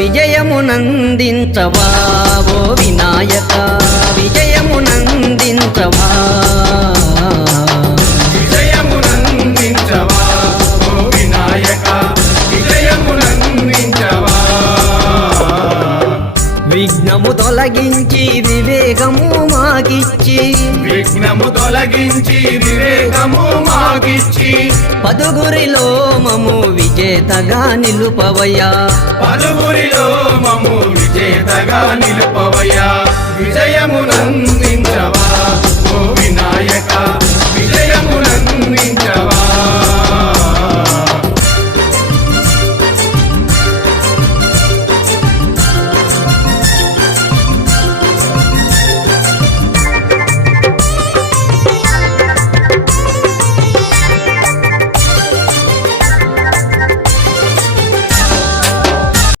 విజయమునందించవా ఓ వినాయక విజయమునందించవా విజయమునందించవా ఓ వినాయక విజయమునందించవా విఘ్నము తొలగించి వివేకము మాకిచ్చి విఘ్నము తొలగించి వివేకము మాకిచ్చి పదుగురిలో మము విజేతగా నిలుపవయ్యా పలువురిలో మము విజేతగా నిలుపవయ్యా విజయమునందించవా ఓ వినాయక